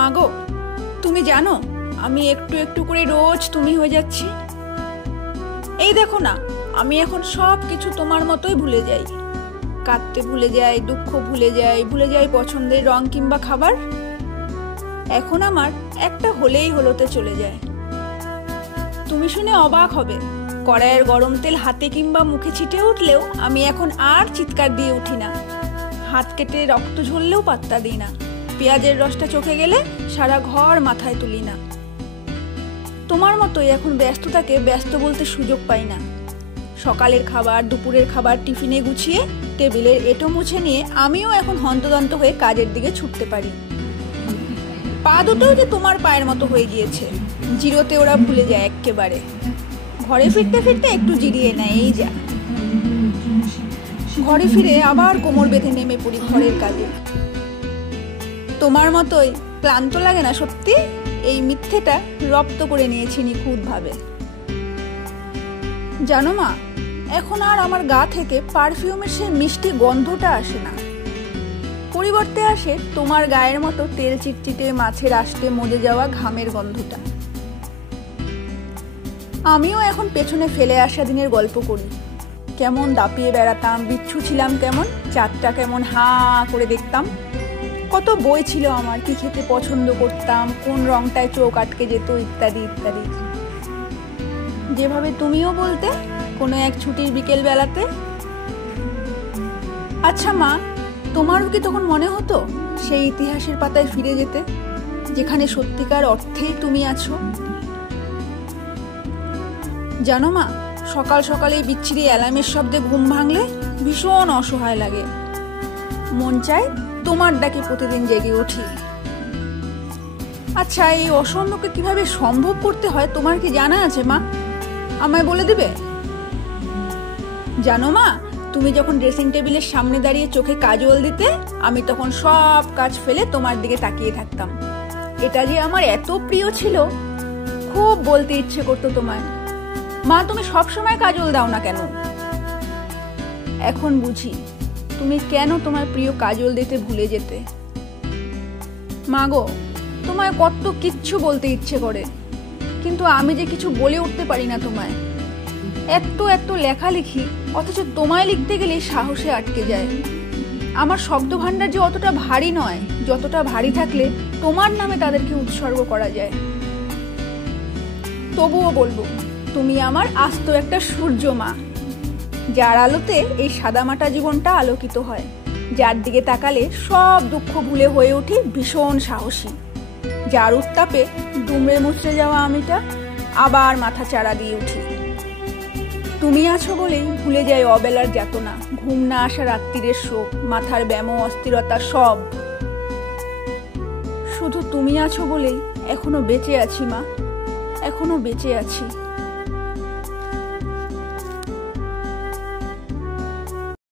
মা গো, তুমি জানো আমি একটু একটু করে রোজ তুমি হয়ে যাচ্ছি। এই দেখো না, আমি এখন সব কিছু তোমার মতোই ভুলে যাই। কাঁদতে ভুলে যাই, দুঃখ ভুলে যাই পছন্দের রং কিংবা খাবার। এখন আমার একটা হলেই হলোতে চলে যায়। তুমি শুনে অবাক হবে, কড়াইয়ের গরম তেল হাতে কিংবা মুখে ছিটে উঠলেও আমি এখন আর চিৎকার দিয়ে উঠি না। হাত কেটে রক্ত ঝরলেও পাত্তা দিই না। পেঁয়াজের রসটা চোখে গেলে সারা ঘর মাথায় তুলি না। তোমার মতোই এখন ব্যস্ততাকে ব্যস্ত বলতে সুযোগ পাই না। সকালের খাবার, দুপুরের খাবার টিফিনে গুছিয়ে টেবিলের এঁটো মুছে নিয়ে আমিও এখন হন্তদন্ত হয়ে কাজের দিকে ছুটতে পারি। পা দুটোও যে তোমার পায়ের মতো হয়ে গিয়েছে, জিরোতে ওরা ভুলে যায় একেবারে। ঘরে ফিরতে ফিরতে একটু জিরিয়ে নেয়, এই যা। ঘরে ফিরে আবার কোমর বেঁধে নেমে পড়ি ঘরের কাজে। তোমার মতোই ক্লান্ত লাগে না সত্যি? এই মিথ্যেটা রপ্ত করে নিয়েছি নিখুঁতভাবে। জানো মা, এখন আর আমার গা থেকে পারফিউমের সেই মিষ্টি গন্ধটা আসে না। পরিবর্তে আসে তোমার গায়ের মতো তেল চিটচিটে মাছের আষ্টে মজে যাওয়া ঘামের গন্ধটা। আমিও এখন পেছনে ফেলে আসা দিনের গল্প করি। কেমন দাপিয়ে বেড়াতাম, বিচ্ছু ছিলাম কেমন, চাঁদটা কেমন হাঁ করে দেখতাম। কত বই ছিল আমার, কি খেতে পছন্দ করতাম, কোন রংটায় চোখ আটকে যেত, ইত্যাদি ইত্যাদি। যেভাবে তুমিও বলতে কোনো এক ছুটির বিকেল বেলাতে। আচ্ছা মা, তোমারও কি তখন মনে হতো সেই ইতিহাসের পাতায় ফিরে যেতে, যেখানে সত্যিকার অর্থেই তুমি আছো? জানো মা, সকাল সকালে বিচ্ছিরি অ্যালার্মের শব্দে ঘুম ভাঙলে ভীষণ অসহায় লাগে। মন চায় তোমার ডাকে প্রতিদিন জেগে উঠি। আচ্ছা, এই অসম্ভবকে কিভাবে সম্ভব করতে হয় তোমার কি জানা আছে মা? আমায় বলে দিবে? জানো মা, তুমি যখন ড্রেসিং টেবিলের সামনে দাঁড়িয়ে চোখে কাজল দিতে, আমি তখন সব কাজ ফেলে তোমার দিকে তাকিয়ে থাকতাম। এটা যে আমার এত প্রিয় ছিল, খুব বলতে ইচ্ছে করতো তোমায়, মা তুমি সবসময় কাজল দাও না কেন? এখন বুঝি তুমি কেন তোমার প্রিয় কাজল দিতে ভুলে যেতে। মা গো, তোমায় কত কিচ্ছু বলতে ইচ্ছে করে, কিন্তু আমি যে কিছু বলে উঠতে পারি না তোমায়। এত এত লেখালেখি, অথচ তোমায় লিখতে গেলে সাহসে আটকে যায়। আমার শব্দ ভান্ডার যে অতটা ভারী নয়, যতটা ভারী থাকলে তোমার নামে তাদেরকে উৎসর্গ করা যায়। তবুও বলবো, তুমি আমার আস্ত একটা সূর্য মা, যার আলোতে এই সাদামাটা জীবনটা আলোকিত হয়, যার দিকে তাকালে সব দুঃখ ভুলে হয়ে উঠি ভীষণ সাহসী, যার উত্তাপে দুমড়ে মুচড়ে যাওয়া আমিটা আবার মাথা চাড়া দিয়ে উঠি। তুমি আছো বলেই ভুলে যাই অবেলার যাতনা, ঘুম না আসা রাত্রিরের শোক, মাথার ব্যামো, অস্থিরতা সব। শুধু তুমি আছো বলেই এখনো বেঁচে আছি মা, এখনো বেঁচে আছি।